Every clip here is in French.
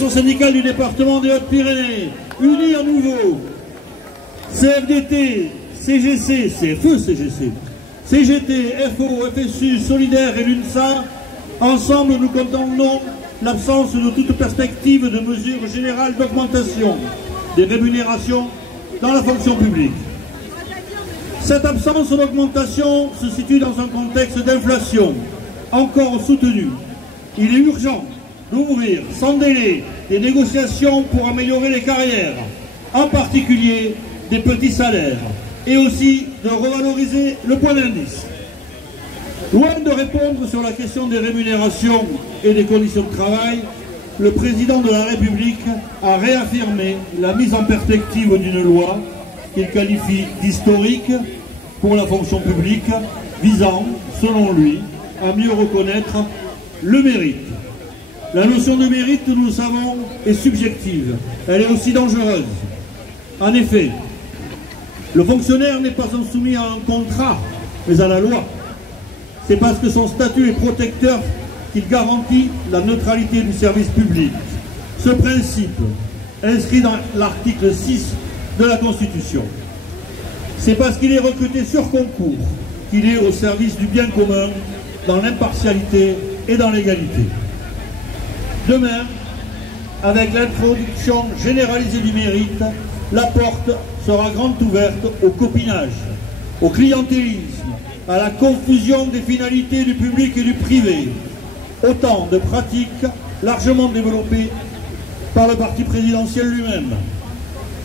fédérations syndicales du département des Hautes-Pyrénées, unies à nouveau, CFDT, CGC, CFE, CGC, CGT, FO, FSU, Solidaire et l'UNSA, ensemble nous condamnons l'absence de toute perspective de mesures générales d'augmentation des rémunérations dans la fonction publique. Cette absence d'augmentation se situe dans un contexte d'inflation encore soutenue. Il est urgent d'ouvrir sans délai des négociations pour améliorer les carrières, en particulier des petits salaires, et aussi de revaloriser le point d'indice. Loin de répondre sur la question des rémunérations et des conditions de travail, le président de la République a réaffirmé la mise en perspective d'une loi qu'il qualifie d'historique pour la fonction publique, visant, selon lui, à mieux reconnaître le mérite. La notion de mérite, nous le savons, est subjective. Elle est aussi dangereuse. En effet, le fonctionnaire n'est pas soumis à un contrat, mais à la loi. C'est parce que son statut est protecteur qu'il garantit la neutralité du service public. Ce principe, inscrit dans l'article 6 de la Constitution. C'est parce qu'il est recruté sur concours qu'il est au service du bien commun, dans l'impartialité et dans l'égalité. Demain, avec l'introduction généralisée du mérite, la porte sera grande ouverte au copinage, au clientélisme, à la confusion des finalités du public et du privé, autant de pratiques largement développées par le parti présidentiel lui-même.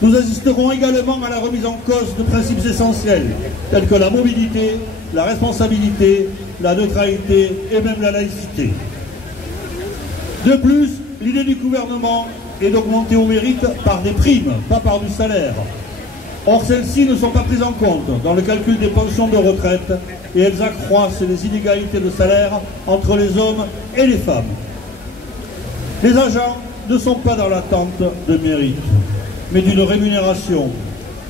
Nous assisterons également à la remise en cause de principes essentiels, tels que la mobilité, la responsabilité, la neutralité et même la laïcité. De plus, l'idée du gouvernement est d'augmenter au mérite par des primes, pas par du salaire. Or, celles-ci ne sont pas prises en compte dans le calcul des pensions de retraite et elles accroissent les inégalités de salaire entre les hommes et les femmes. Les agents ne sont pas dans l'attente de mérite, mais d'une rémunération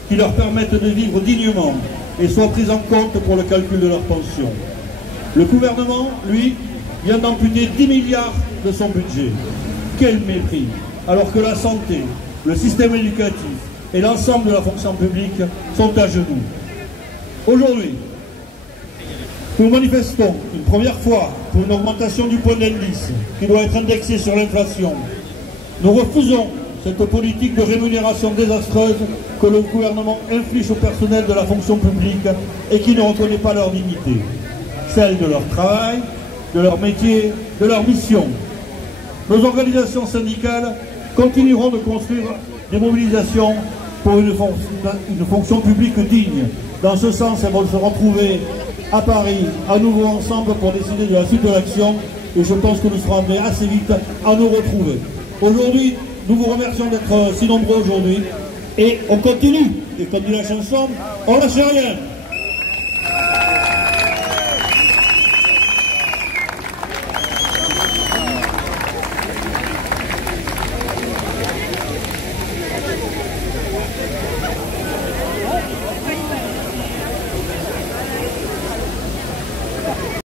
qui leur permette de vivre dignement et soit prise en compte pour le calcul de leur pension. Le gouvernement, lui, vient d'amputer 10 milliards de son budget. Quel mépris! Alors que la santé, le système éducatif et l'ensemble de la fonction publique sont à genoux. Aujourd'hui, nous manifestons une première fois pour une augmentation du point d'indice qui doit être indexé sur l'inflation. Nous refusons cette politique de rémunération désastreuse que le gouvernement inflige au personnel de la fonction publique et qui ne reconnaît pas leur dignité, celle de leur travail, de leur métier, de leur mission. Nos organisations syndicales continueront de construire des mobilisations pour une fonction publique digne. Dans ce sens, elles vont se retrouver à Paris, à nouveau ensemble pour décider de la suite de l'action et je pense que nous serons amenés assez vite à nous retrouver. Aujourd'hui, nous vous remercions d'être si nombreux aujourd'hui et on continue. Et comme dit la chanson, on lâche rien.